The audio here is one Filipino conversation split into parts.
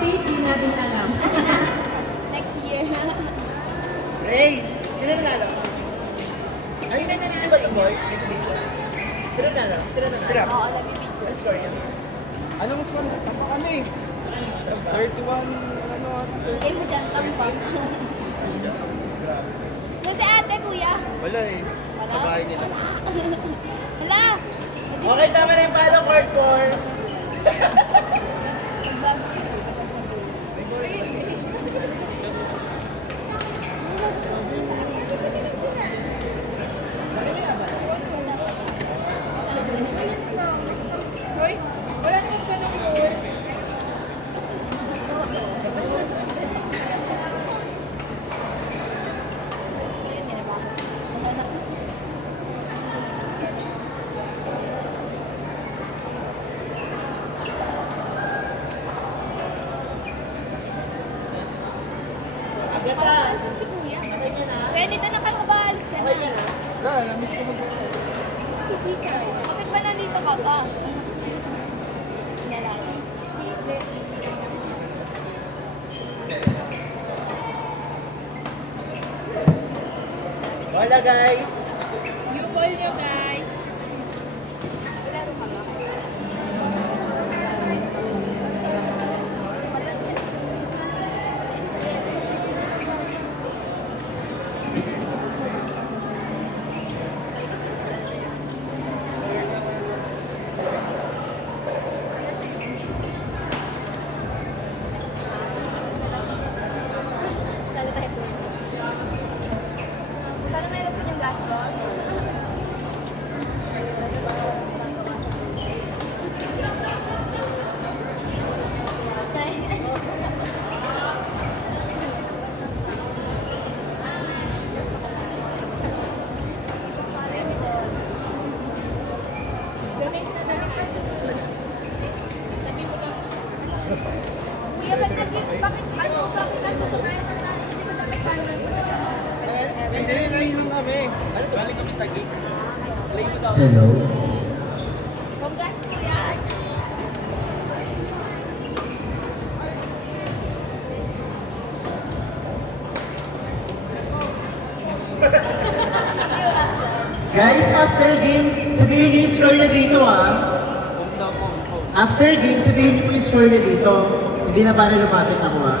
date, di natin alam. Next year. Ray! Sino nanalo? Ay, nandito ba ito, boy? Sino nanalo? Sino nanalo? Sino? Oo, nabibig. Ano score yun? Alam mo, Swan, tapa kami. 31, ano, Eh, magandang pa. Kasi ate, kuya. wala eh. Sa bahay nila. Hala! Okay, tama na yung palo, court 4. Hoy, wala naman ka ng goal. Agad na! Si kuya. Okay ka na? Kaya dito na kayo kabalis ka na. Okay ka na? Wala, namiss ko mag- Kapit ba nandito ka pa? Nalala. Hola, guys! Yung ball nyo, guys. Laro ka ba? Malagyan. Sali tayo po. Sana may rason yung gastos. Donate na lang. Kuya, ba't bakit ano kaya ka na hindi ba dapat finance? Hindi, rain lang kami. Galing kami Taguig. Play mo daw. Hello. Congrats, kuya! Guys, after game, sabihin niyo yung score na dito ah. Home daw, home. After game, sabihin niyo yung score na dito. Hindi na para lumapit ako ah.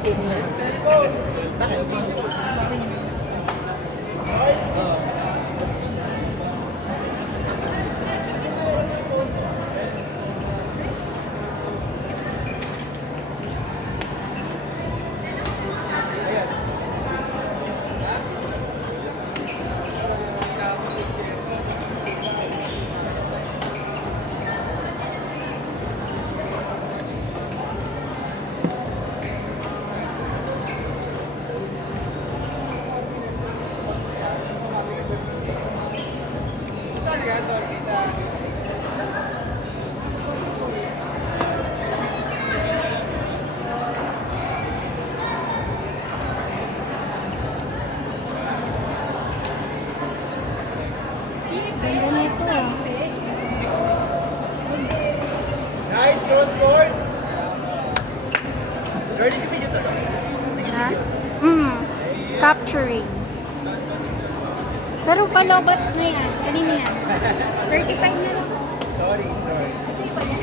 Cellphone. Bakit? Ganda na ito ah. Guys, cross court! Ready to video to? Ha? Capturing. Pero palobat na yan. Kanina yan. 35 na lang. Sorry. Kasi iba yan.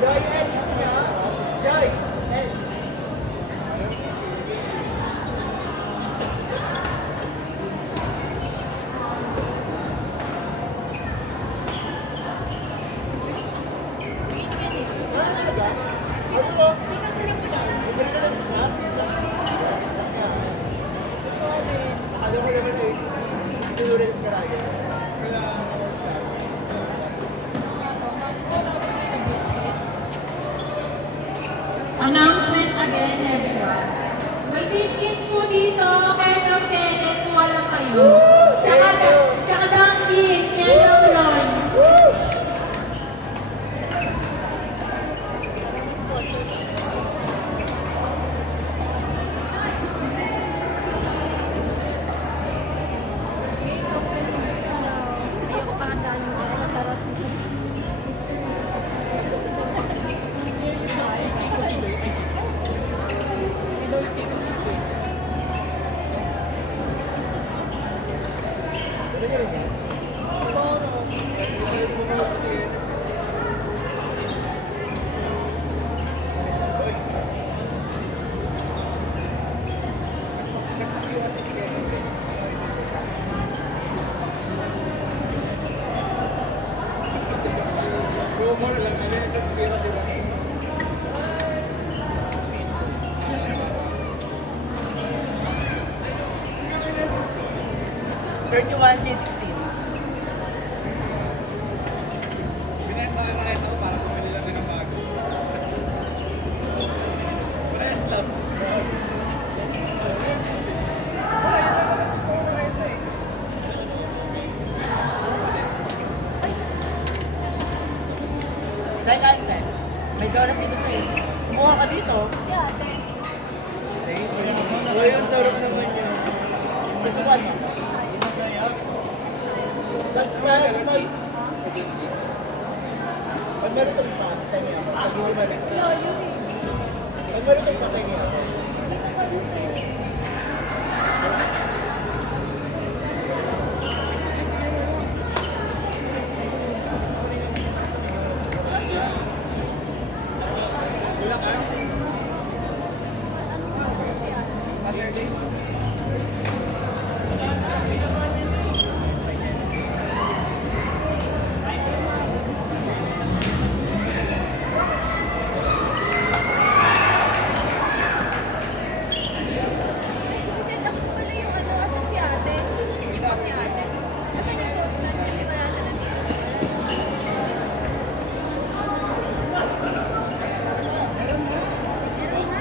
Joy, Ed, gusto niya? Joy, Ed. 31, K16. Pinagmakakahit ako para pumili lang ng bago. Press lang. Wala, yun lang naman gusto ko na ito eh. Dahil kahit tayo, may gawa ng pito tayo. Kumuha ka dito. Si ate. Thank you. Oh, yun, sarap naman yun. Susukan. Tapos may... Pag meron itong pakita niya, pag hindi ba rin? Si Oyo eh. Pag meron itong pakita niya, Dito pa dito eh. Wala ka? Saturday? Kasi set up ko tuloy yung ano, asan si ate? Yung pag ni ate. Asan yung postman? Kasi wala na nandito. Meron nga.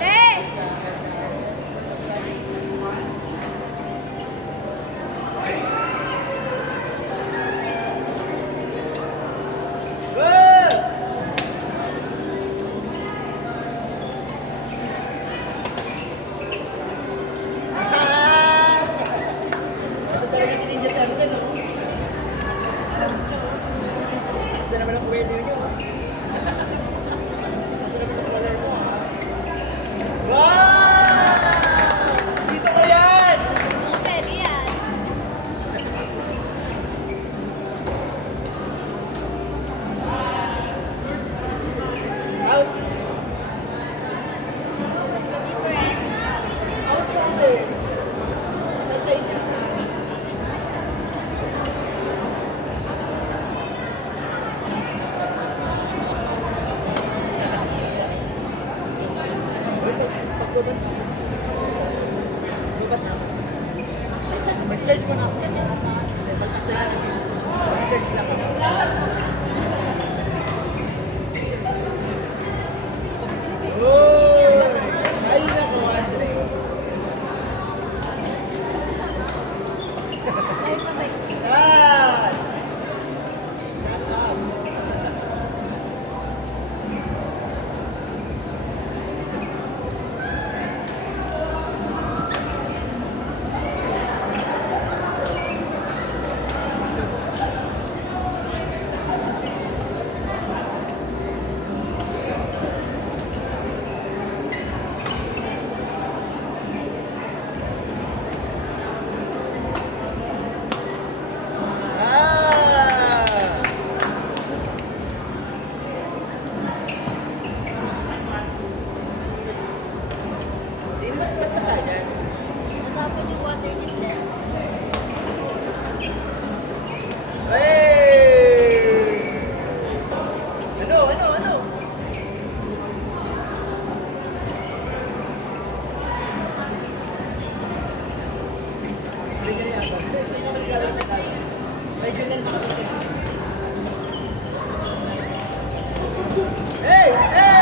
Te! Ito talaga si Ninja Sergeant, no? Isa naman ang pwede rin yun. Isa naman ang color mo, ha? Wow! Dito ko yan! Peli yan. Out! Different. Out sa akin! Sa inyo. Pagkubat na. Pagkubat na. Mag-charge mo na ako. Mag-charge lang ako. Uy! Ay, nako, Andre. Ay, patay. Yan! Shut up. Hey! Hey!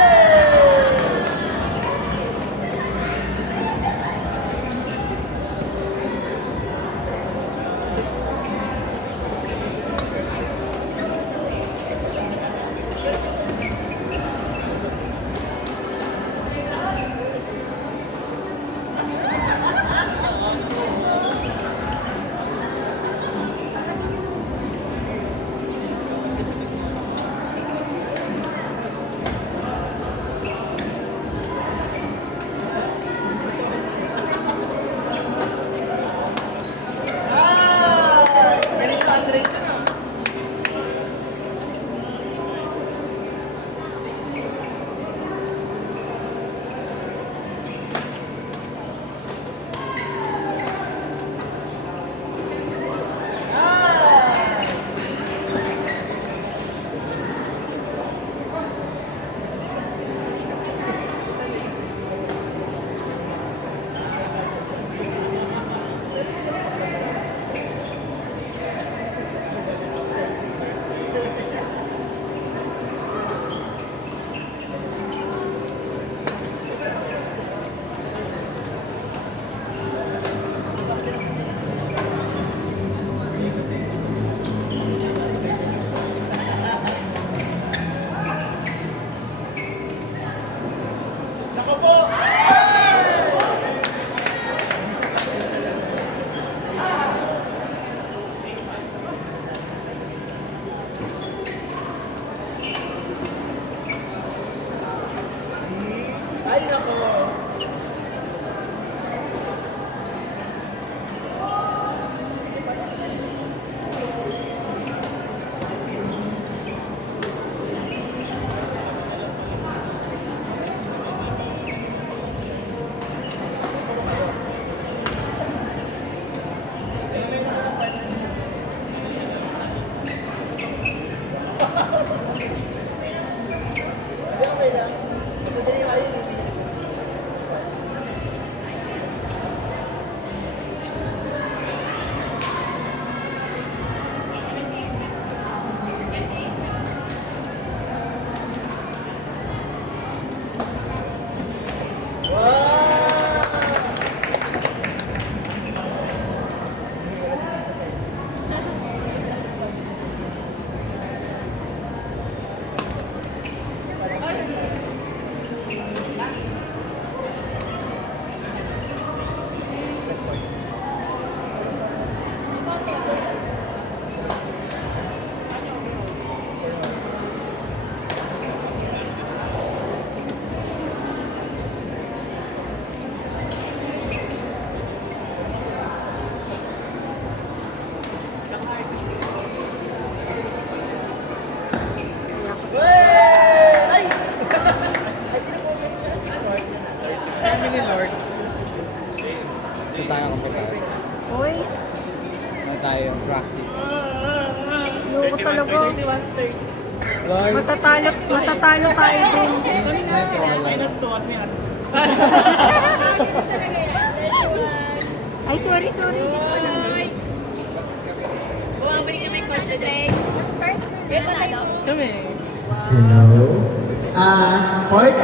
Ay, nako. Okay lang. Madali kayo. Ay! Ay, sino po ba sila? Kami ni Lord. So tayo kumpitar. Uy, Ano tayo? Practice. loko talaga. Lord. Matatalo tayo din. Minus 2 as may Ay, sorry. Dito pa lang. Bumabalik kami kwarto din. Start na. Kami. Hello. Court,